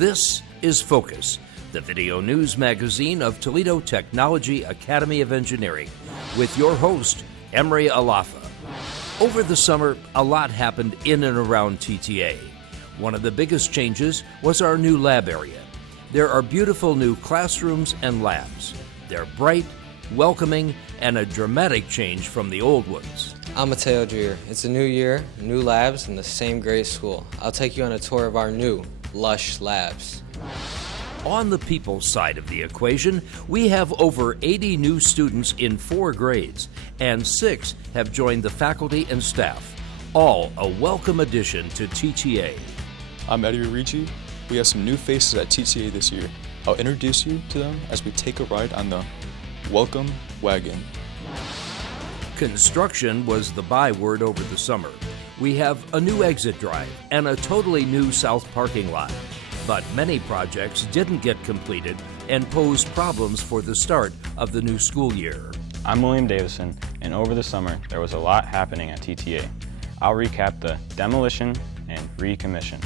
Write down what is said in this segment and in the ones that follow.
This is Focus, the video news magazine of Toledo Technology Academy of Engineering, with your host, Emery Alafa. Over the summer, a lot happened in and around TTA. One of the biggest changes was our new lab area. There are beautiful new classrooms and labs. They're bright, welcoming, and a dramatic change from the old ones. I'm Mateo Drewyor. It's a new year, new labs, and the same great school. I'll take you on a tour of our new LUSH LABS. On the people side of the equation, we have over 80 new students in 4 grades, and 6 have joined the faculty and staff, all a welcome addition to TTA. I'm Rogiri. We have some new faces at TTA this year. I'll introduce you to them as we take a ride on the Welcome Wagon. Construction was the byword over the summer. We have a new exit drive and a totally new south parking lot. But many projects didn't get completed and posed problems for the start of the new school year. I'm Davison, and over the summer there was a lot happening at TTA. I'll recap the demolition and recommission.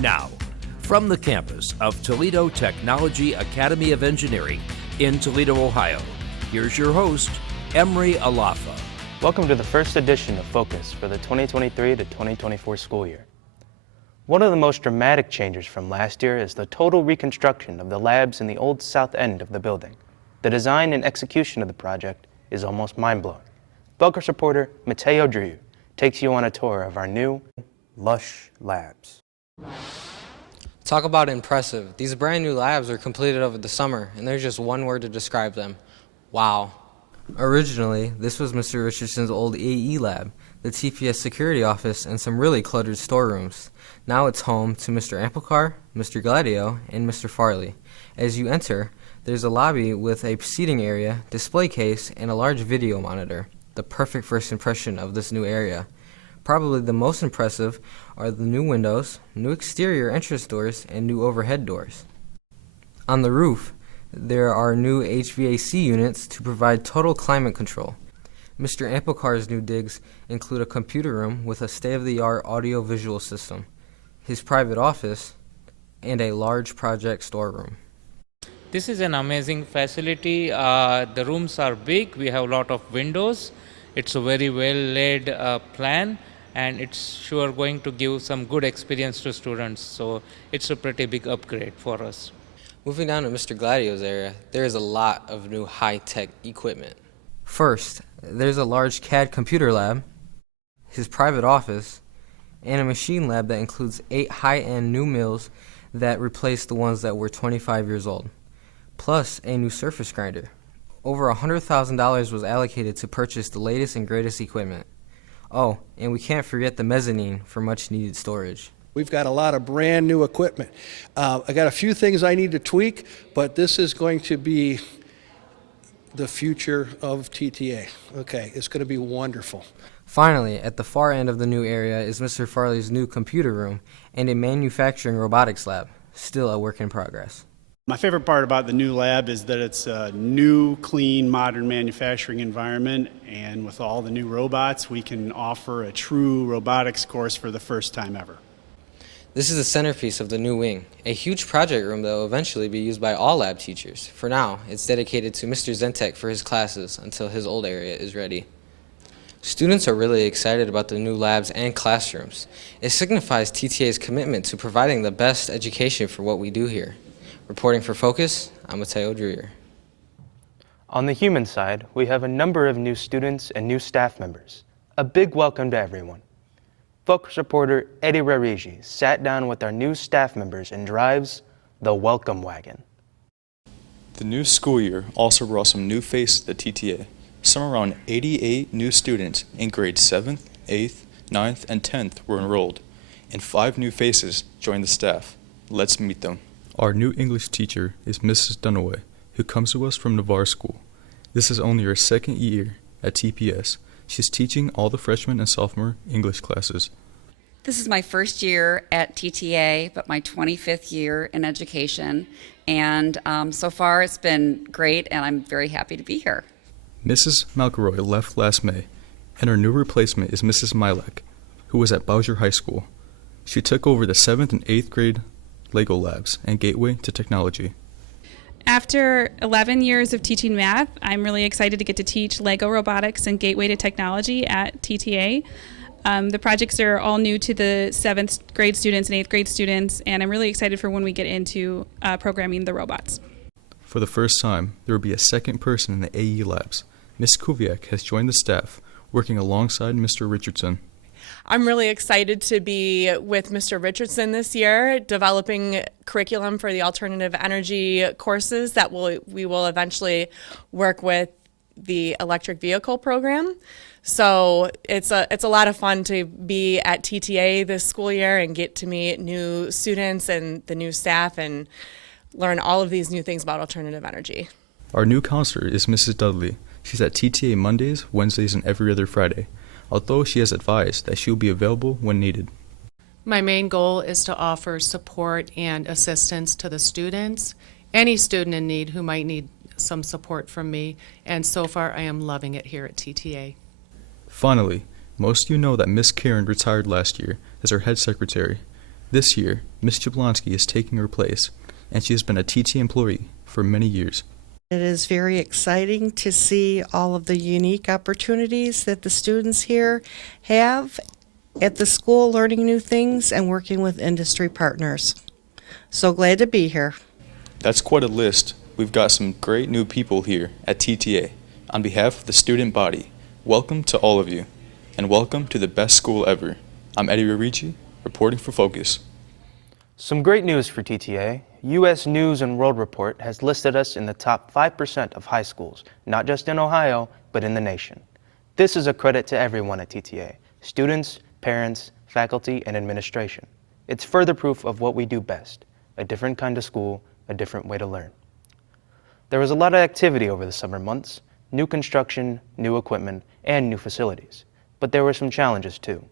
Now, from the campus of Toledo Technology Academy of Engineering in Toledo, Ohio, here's your host, Emery Alafa. Welcome to the first edition of Focus for the 2023 to 2024 school year. One of the most dramatic changes from last year is the total reconstruction of the labs in the old south end of the building. The design and execution of the project is almost mind-blowing. Focus reporter Mateo Drewyor takes you on a tour of our new LUSH Labs. Talk about impressive. These brand new labs were completed over the summer, and there's just one word to describe them: wow. Originally, this was Mr. Richardson's old AE lab, the TPS security office, and some really cluttered storerooms. Now it's home to Mr. Amplicar, Mr. Gladio, and Mr. Farley. As you enter, there's a lobby with a seating area, display case, and a large video monitor. The perfect first impression of this new area. Probably the most impressive are the new windows, new exterior entrance doors, and new overhead doors. On the roof, there are new HVAC units to provide total climate control. Mr. Amplicar's new digs include a computer room with a state-of-the-art audio-visual system, his private office, and a large project storeroom. This is an amazing facility. The rooms are big. We have a lot of windows. It's a very well-laid plan, and it's sure going to give some good experience to students. So it's a pretty big upgrade for us. Moving down to Mr. Gladio's area, there is a lot of new high-tech equipment. First, there's a large CAD computer lab, his private office, and a machine lab that includes 8 high-end new mills that replace the ones that were 25 years old, plus a new surface grinder. Over $100,000 was allocated to purchase the latest and greatest equipment. Oh, and we can't forget the mezzanine for much-needed storage. We've got a lot of brand new equipment. I got a few things I need to tweak, but this is going to be the future of TTA. Okay, it's going to be wonderful. Finally, at the far end of the new area is Mr. Farley's new computer room and a manufacturing robotics lab, still a work in progress. My favorite part about the new lab is that it's a new, clean, modern manufacturing environment, and with all the new robots, we can offer a true robotics course for the first time ever. This is the centerpiece of the new wing, a huge project room that will eventually be used by all lab teachers. For now, it's dedicated to Mr. Zentek for his classes until his old area is ready. Students are really excited about the new labs and classrooms. It signifies TTA's commitment to providing the best education for what we do here. Reporting for Focus, I'm Mateo Drewyor. On the human side, we have a number of new students and new staff members. A big welcome to everyone. Focus reporter Rogiri sat down with our new staff members and drives the Welcome Wagon. The new school year also brought some new faces to TTA. Some around 88 new students in grades 7th, 8th, 9th, and 10th were enrolled, and 5 new faces joined the staff. Let's meet them. Our new English teacher is Mrs. Dunaway, who comes to us from Navarre School. This is only her 2nd year at TPS. She's teaching all the freshman and sophomore English classes. This is my first year at TTA, but my 25th year in education. And so far it's been great, and I'm very happy to be here. Mrs. McElroy left last May, and her new replacement is Mrs. Milek, who was at Bowser High School. She took over the 7th and 8th grade LEGO Labs and gateway to technology. After 11 years of teaching math, I'm really excited to get to teach LEGO robotics and gateway to technology at TTA. The projects are all new to the 7th grade students and 8th grade students, and I'm really excited for when we get into programming the robots. For the first time, there will be a second person in the AE Labs. Ms. Kuviak has joined the staff, working alongside Mr. Richardson. I'm really excited to be with Mr. Richardson this year, developing curriculum for the alternative energy courses that we will eventually work with the electric vehicle program. So it's a lot of fun to be at TTA this school year and get to meet new students and the new staff and learn all of these new things about alternative energy. Our new counselor is Mrs. Dudley. She's at TTA Mondays, Wednesdays, and every other Friday, although she has advised that she will be available when needed. My main goal is to offer support and assistance to the students, any student in need who might need some support from me, and so far I am loving it here at TTA. Finally, most of you know that Miss Karen retired last year as our head secretary. This year, Miss Jablonski is taking her place, and she has been a TTA employee for many years. It is very exciting to see all of the unique opportunities that the students here have at the school, learning new things and working with industry partners. So glad to be here. That's quite a list. We've got some great new people here at TTA. On behalf of the student body, welcome to all of you, and welcome to the best school ever. I'm Eddie Rogiri, reporting for Focus. Some great news for TTA. U.S. News and World Report has listed us in the top 5% of high schools, not just in Ohio, but in the nation. This is a credit to everyone at TTA, students, parents, faculty, and administration. It's further proof of what we do best, a different kind of school, a different way to learn. There was a lot of activity over the summer months, new construction, new equipment, and new facilities. But there were some challenges too.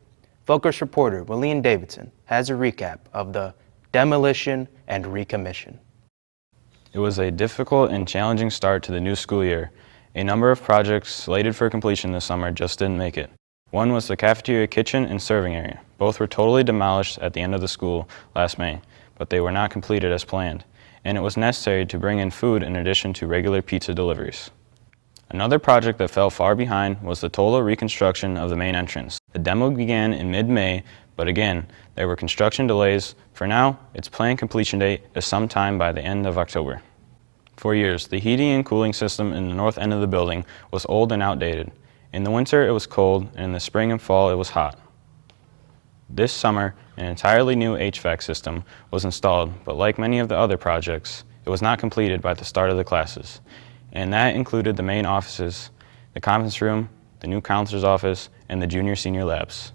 Focus reporter William Davison has a recap of the demolition and recommission. It was a difficult and challenging start to the new school year. A number of projects slated for completion this summer just didn't make it. One was the cafeteria kitchen and serving area. Both were totally demolished at the end of the school last May, but they were not completed as planned, and it was necessary to bring in food in addition to regular pizza deliveries. Another project that fell far behind was the total reconstruction of the main entrance. The demo began in mid-May, but again, there were construction delays. For now, its planned completion date is sometime by the end of October. For years, the heating and cooling system in the north end of the building was old and outdated. In the winter, it was cold, and in the spring and fall, it was hot. This summer, an entirely new HVAC system was installed, but like many of the other projects, it was not completed by the start of the classes. And that included the main offices, the conference room, the new counselor's office, and the junior-senior labs.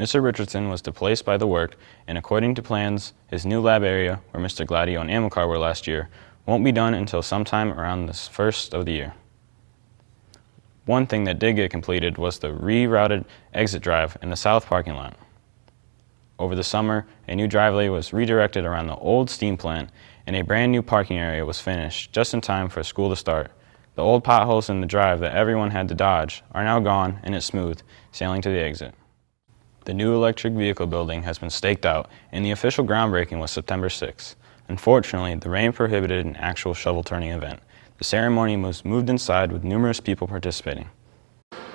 Mr. Richardson was displaced by the work, and according to plans, his new lab area, where Mr. Gladio and Amilcar were last year, won't be done until sometime around the first of the year. One thing that did get completed was the rerouted exit drive in the south parking lot. Over the summer, a new driveway was redirected around the old steam plant, and a brand new parking area was finished just in time for school to start. The old potholes in the drive that everyone had to dodge are now gone, and it's smooth, sailing to the exit. The new electric vehicle building has been staked out, and the official groundbreaking was September 6th. Unfortunately, the rain prohibited an actual shovel-turning event. The ceremony was moved inside with numerous people participating.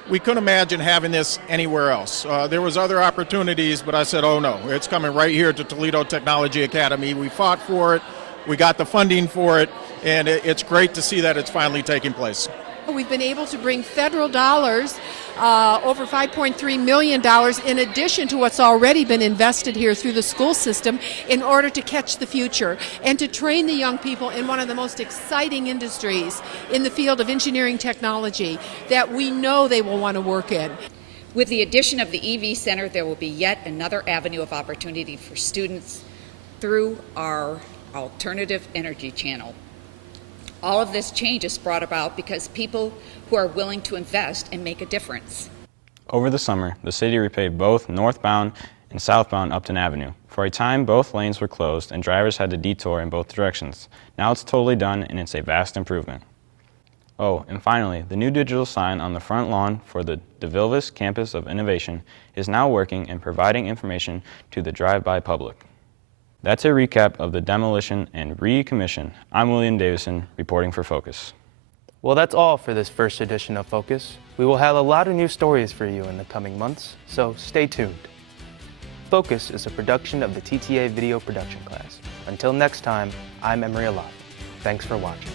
We couldn't imagine having this anywhere else. There was other opportunities, but I said, oh no, it's coming right here to Toledo Technology Academy. We fought for it, we got the funding for it, and it's great to see that it's finally taking place. We've been able to bring federal dollars, over $5.3 million, in addition to what's already been invested here through the school system, in order to catch the future and to train the young people in one of the most exciting industries in the field of engineering technology that we know they will want to work in. With the addition of the EV Center, there will be yet another avenue of opportunity for students through our alternative energy channel. All of this change is brought about because people who are willing to invest and make a difference. Over the summer, the city repaved both northbound and southbound Upton Avenue. For a time, both lanes were closed and drivers had to detour in both directions. Now it's totally done, and it's a vast improvement. Oh, and finally, the new digital sign on the front lawn for the DeVilvis Campus of Innovation is now working and providing information to the drive-by public. That's a recap of the demolition and recommission. I'm William Davison, reporting for Focus. Well, that's all for this first edition of Focus. We will have a lot of new stories for you in the coming months, so stay tuned. Focus is a production of the TTA video production class. Until next time, I'm Emery Alafa. Thanks for watching.